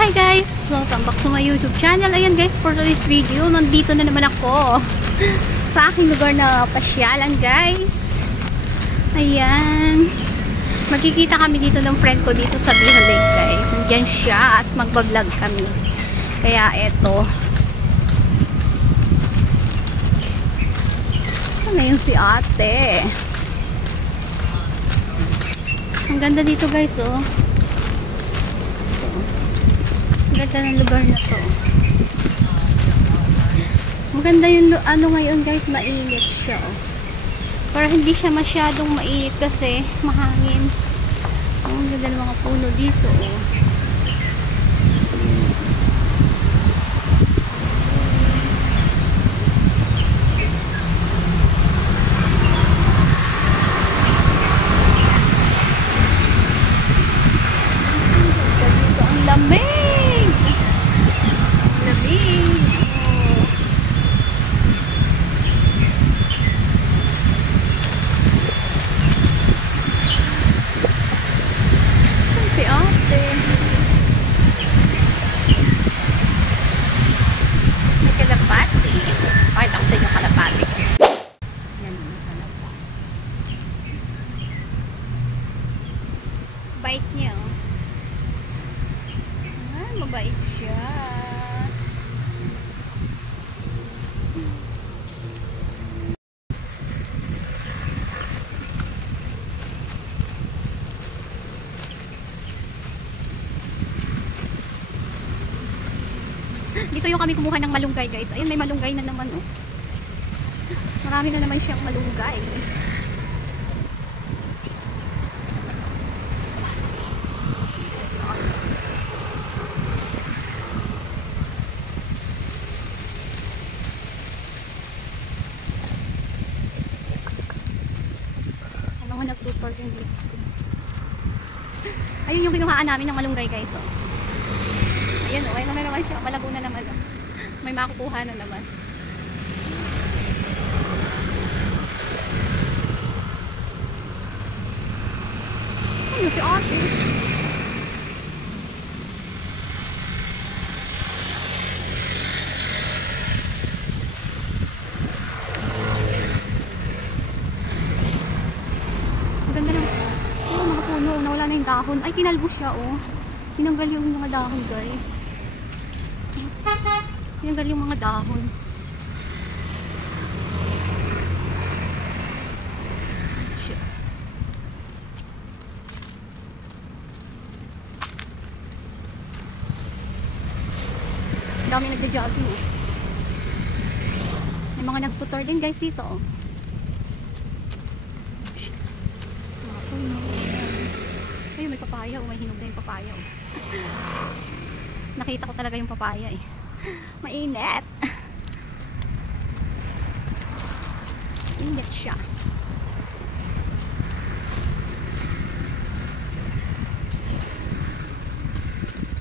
Hi guys! Welcome back to my YouTube channel. Ayan guys, for today's video, nandito na naman ako sa aking lugar na pasyalan guys. Ayan. Magkikita kami dito ng friend ko dito sa Bihol Lake guys. Nandiyan siya at magbablog kami. Kaya eto. Saan na yung si ate? Ang ganda dito guys oh. Ganda ng lugar na to. Maganda yung ano ngayon guys, mainit siya oh. Para hindi siya masyadong mainit kasi mahangin. Ang ganda ng mga puno dito oh. Dito ang lamig. Bait niya oh. Ah, mabait siya. Dito yung kami kumuha ng malunggay guys. Ayun, may malunggay na naman oh. Marami na naman siyang malunggay. Nag-tutor yung dito. Ayun yung kinuhaan namin ng malunggay guys oh. Ayun oh, ayun na naman siya, malabo na naman oh. May makukuha na naman. Ano si ate? Ganda ng mga puno, nawala na yung dahon. Ay, kinalbo siya oh. Tinanggal yung mga dahon guys. Tinanggal yung mga dahon. Shit. Ang dami nagja-jogging oh. May mga nagtutor din guys dito oh. Ayun, may papaya oh. May hinog na yung papaya oh. Nakita ko talaga yung papaya eh. Mainit. Init siya.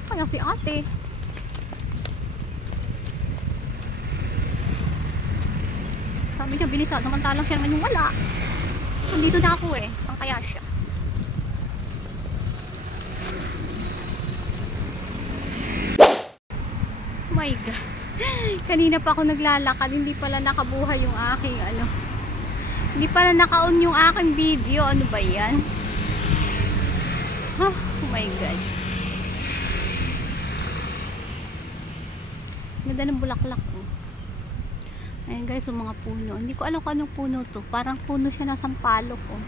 Kaya si ate. Sabi niya bilisan. Samantalang siya naman yung wala. Nandito na ako eh. Saan kaya siya? Oh my God. Kanina pa ako naglalakad. Hindi pala nakabuhay yung aking ano. Hindi pala naka-on yung aking video. Ano ba yan? Oh my God. Ganda ng bulaklak oh. Ayan guys, yung mga puno. Hindi ko alam kung anong puno to. Parang puno siya na sampalok oh.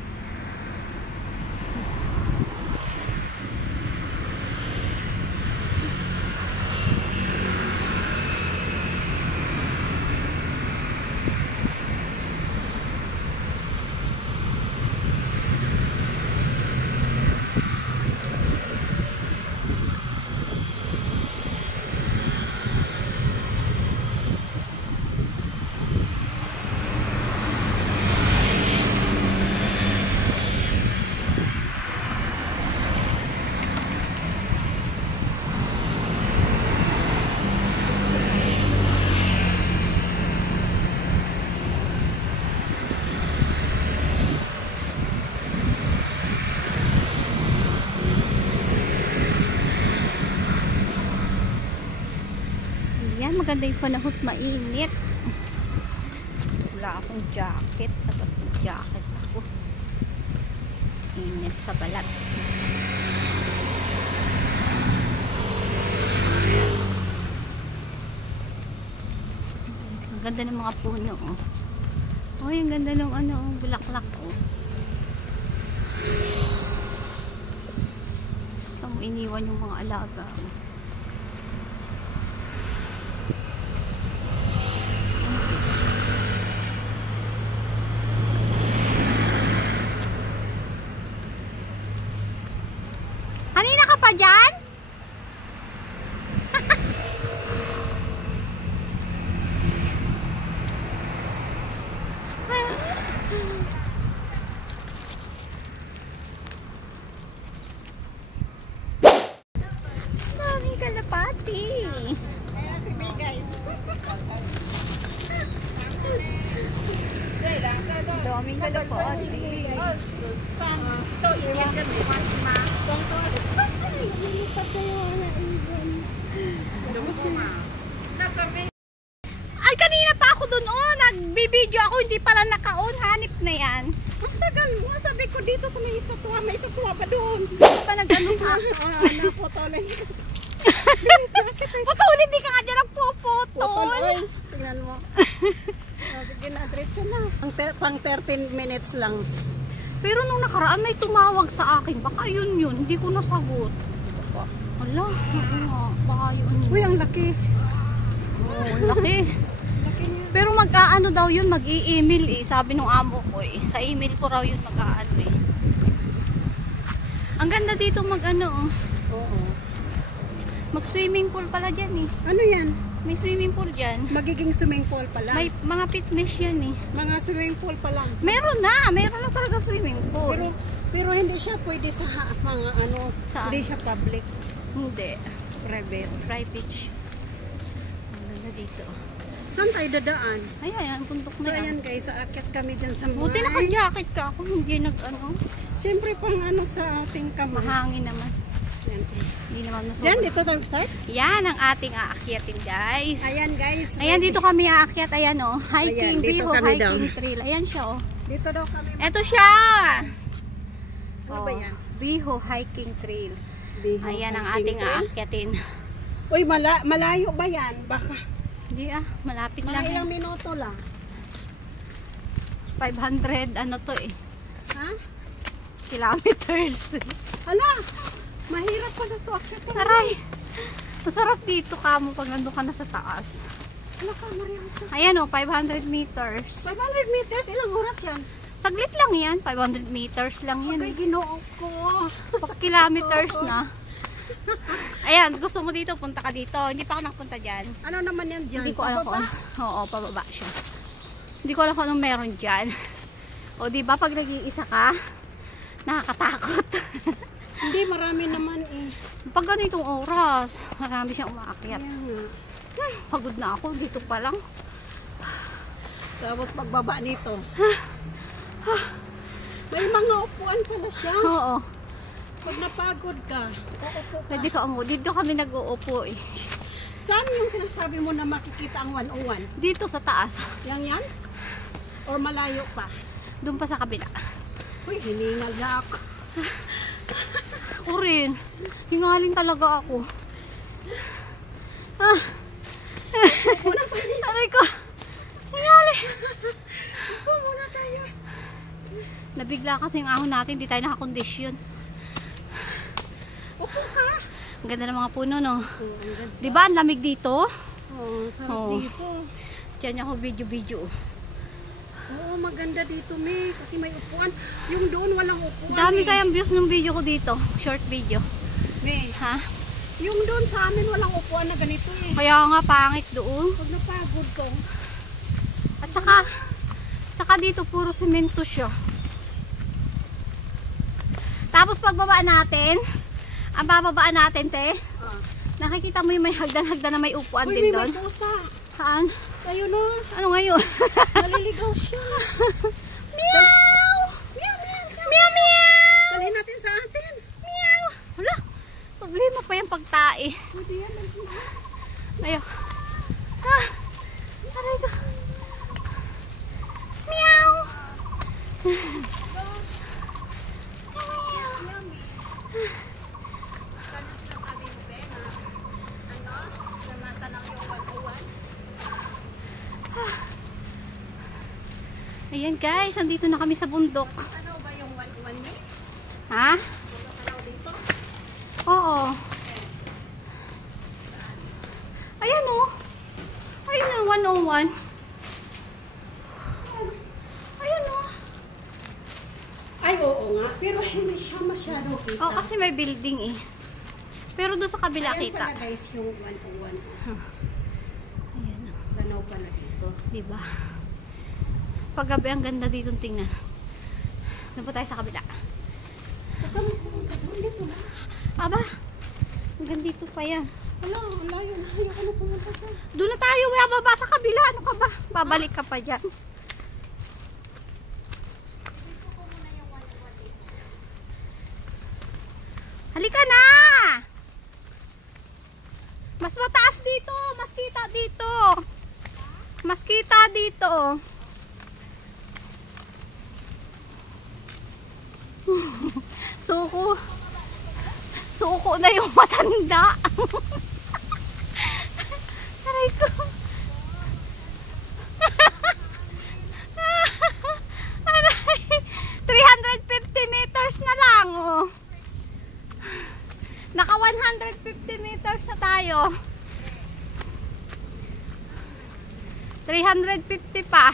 maganda yung panahon, mainit. Wala akong jacket. Dapat yung jacket ako. Init sa balat. Ang ganda ng mga puno. Oh, ang ganda ng ano, bulaklak. Oh. Ito mo iniwan yung mga alaga. Kanina ka pa dyan? Daming kalapati. Ayan si May, guys. Daming kalapati. Ay, kanina pa ako dun. Oh, nagbibideo ako. Hindi pala naka-on. Hanip na yan. Mas tagal mo. Sabi ko dito sa may estatwa. May estatwa pa doon. Hindi pa nag-ano sa akin. Napotolan. Putol, hindi ka nga dyan nagpuputol. Tingnan mo. Sige na, diretso na. Pang 13 minutes lang. Pero nung nakaraan may tumawag sa akin. Baka yun. Hindi ko nasagot. Hala, baka yun. Uy, ang laki. Oh, laki. Laki niya. Pero mag-aano daw yun, mag-i-email eh. Sabi nung amo ko eh. Sa email ko raw yun mag-aano eh. Ang ganda dito mag-ano oh. Oo. Mag-swimming pool pala dyan eh. Ano yan? May swimming pool dyan. Magiging swimming pool pala. May mga fitness yan eh. Mga swimming pool pa lang. Meron na talaga swimming pool. Pero hindi siya pwede sa mga ano, Saan? hindi siya public, Hindi. private. Private. Ang ganda dito. Saan tayo dadaan? Ayan, puntok So na yan. ayan guys, aakyat kami dyan sa Buti may. naka-jacket ka ako, hindi nag-ano. Siyempre pang ano sa ating kamay. Mahangin naman. Yan. Hindi naman masama. Diyan, dito tayo start? Yan ang ating aakyatin, guys. Ayan guys. Ayan, dito kami aakyat. Ayan, oh. Hiking, Ayan, dito Vivo kami hiking daw. trail. Ayan siya, oh. Dito daw kami. Eto siya! Ano ba yan? Vivo hiking trail. Biho, Ayan ang hiking ating trail. aakyatin. Uy, malayo ba yan? Baka Hindi malapit mga lang. ilang minuto lang. 500, ano to eh. Ha? Kilometers. Hala! Mahirap pa na to. Akyat ka. Aray! Masarap dito ka mo pag nandun ka na sa taas. Hala ka, Mariasa. Ayan, oh. 500 meters. 500 meters, ilang oras yan? Saglit lang yan. 500 meters lang yan. Ay, ginoo ko. Pag kilometers na. Ayan, gusto mo dito, punta ka dito. Hindi pa ako nakapunta dyan. Ano naman yan dyan? Hindi ko alam kung ano. Oo, pababa siya. Hindi ko alam kung anong meron dyan. O, diba, pag nag-iisa ka, nakakatakot. Hindi, marami naman eh. Pag ganitong oras, marami siyang umaakyat. Ayan nga. Pagod na ako, dito pa lang. Tapos pagbaba nito. May mga upuan pala siya. Oo. Pag napagod ka, uupo ka. Pwede ka umupo. Dito kami nag-uupo eh. Saan yung sinasabi mo na makikita ang 101? Dito sa taas. Yang yan? Or malayo pa? Doon pa sa kabila. Uy, hiningal na ako. Ako rin. Hingaling talaga ako. Taray ko. Hingali. Upo muna tayo. Nabigla kasi yung ahon natin. Hindi tayo nakakondisyon. Upo ka. Ang ganda ng mga puno, no? Oh, ang ganda. Diba? Ang lamig dito. Oh, sarap Oo. dito. Diyan ako video-video. Oo, maganda dito, May. Kasi may upuan. Yung doon walang upuan. Dami eh. kayang views ng video ko dito. Short video. May, Ha? yung doon sa amin walang upuan na ganito eh. Kaya nga pangit doon. Pag napagod ko, At saka dito puro semento siya. Tapos pagbaba natin, ang bababaan natin, te. Nakikita mo yung may hagdan-hagdan na may upuan uy, din may doon. magpusa. Saan? Ayun no. Ano ngayon? Naliligaw siya. Meow! Meow, meow, meow. Meow, meow! Dalhin natin sa atin. Meow! Wala, problema pa yung pagtae. Pwede yan. Ayaw. Ah! Aray ko. Meow! Ayan guys, andito na kami sa bundok. Ano ba yung 1-1 niya? Ha? Oo. Ayan o. Ayan o, 101. Ayan o. Ay, oo nga. Pero hindi siya masyado kita. Oo, kasi may building eh. Pero doon sa kabila Ayan kita. pala guys yung 101. Ayan o. Tanaw pala dito. Diba? Paggabi ang ganda dito tingnan. Doon pa tayo sa kabila. Kami pumunta doon dito na. Aba, hanggang dito pa yan. Wala, layo na. Ayaw ko na pumunta dyan. Doon na tayo, baba sa kabila. Ano ka ba? Babalik ka pa dyan. Halika na! Mas mataas dito. Mas kita dito. Mas kita dito. Suko na yung matanda. Aray ko. Aray. 350 meters na lang. Oh. Naka 150 meters na tayo. 350 pa.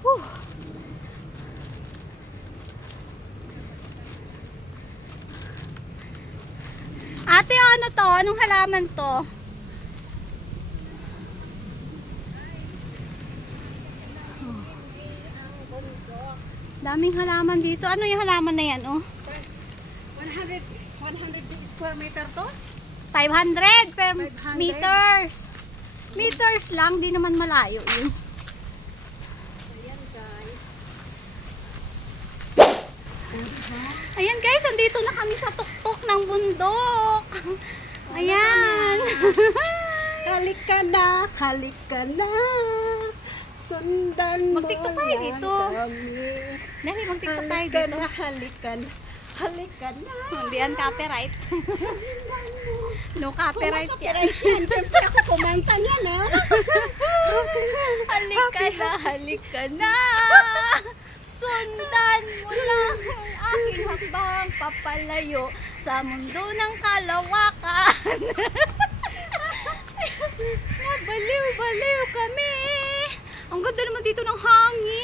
Whew. Ate, ano to? Anong halaman to? Daming halaman dito. Ano yung halaman na yan, oh? 100 square meter to? 500 per 500? meters. Meters lang, di naman malayo yun. Ayan guys. Ayan guys, andito na kami sa tuktok ng bundok. Ayan. Halika na, halika na. Sundan mo Mag-tiktok tayo lang dito. kami. Dahil mag-tiktok tayo Halika dito. na, halika na. Halika na. Hindi yan copyright. No copyright yan. Yan, siyempre ako kumanta niyan ha. Halika na, halika na. Sundan mo lang ang aking hakbang papalayo sa mundo ng kalawakan. Nabaliw-baliw kami. Ang ganda naman dito ng hangin.